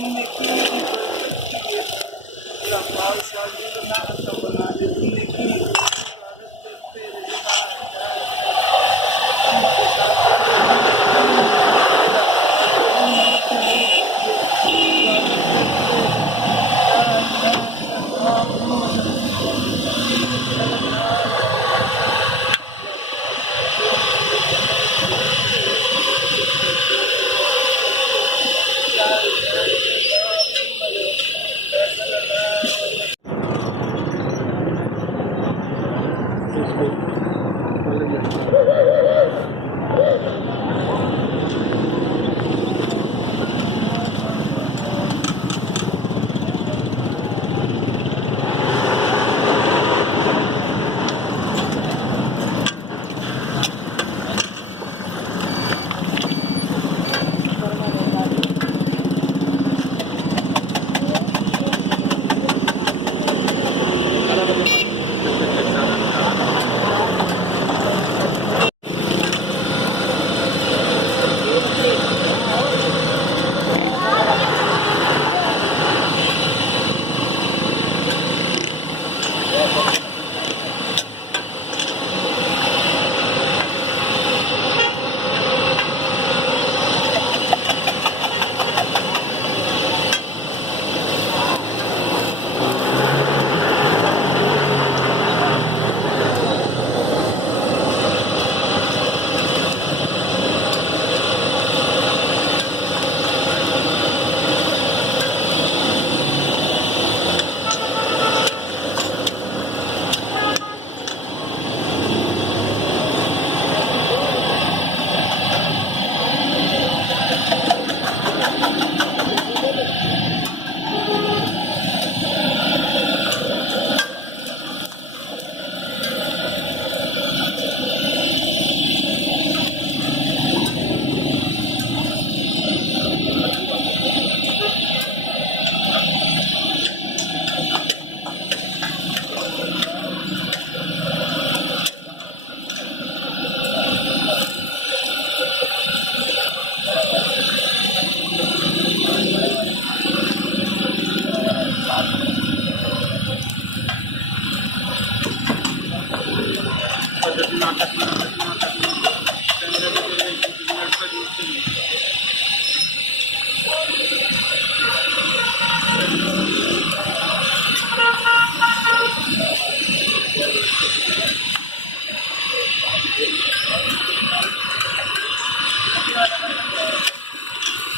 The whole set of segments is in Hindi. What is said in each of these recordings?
तूने की लंबा साजिद ना बना दे तूने की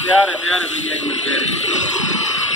तैयार है भैया, एक मिनट तैयार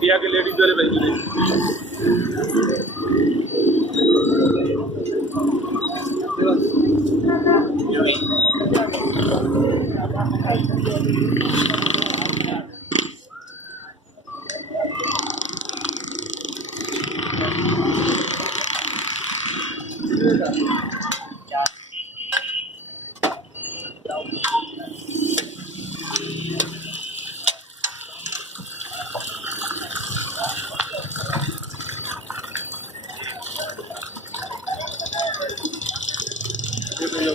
पिया के लेडीज वाले भाई जी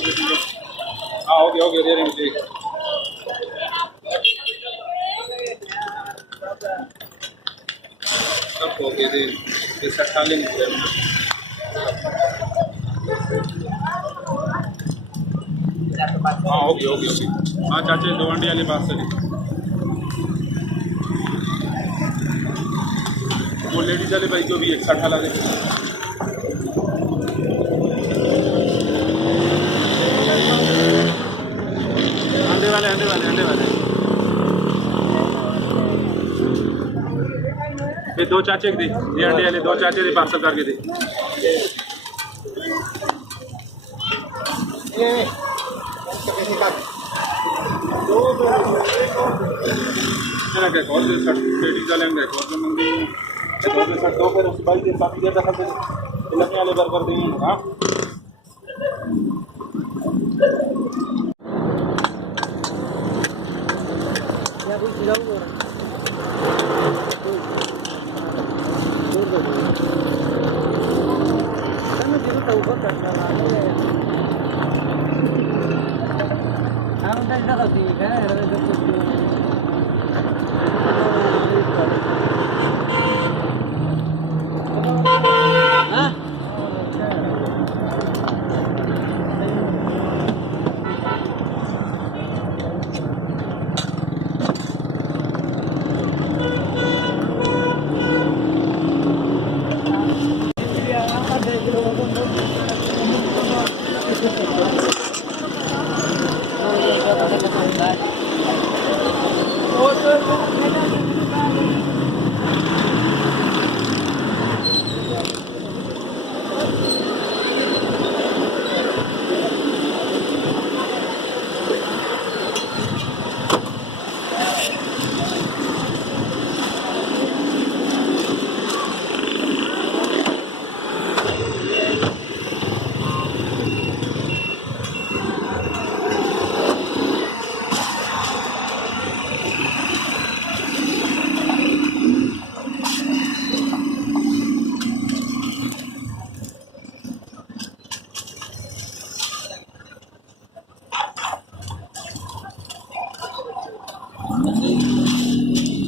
हाँ हो गया दे रही मुझे सब हो गए दे सट्टा ले निकले हाँ हो गया हाँ चाचे दो अंडे वाले बात से वो लेडीज वाले भाई को भी एक सट्टा लगे अंडे वाले ये दो चाचे दे ये अंडे वाले दो चाचे दे पार्सल करके दे दो ਇਹਨਾਂ के और दे सट लेडीज वाले ने और जो मंदी दो दे सट दो फिर उस बाई दे साथ दे दखल दे लगने वाले बर्गर देंगे हां या कोई चिराऊ और मैं जरूर तौबा करना है हम तो ठीक है हाँ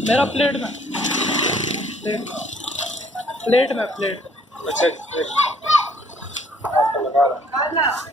मेरा प्लेट में प्लेट में अच्छा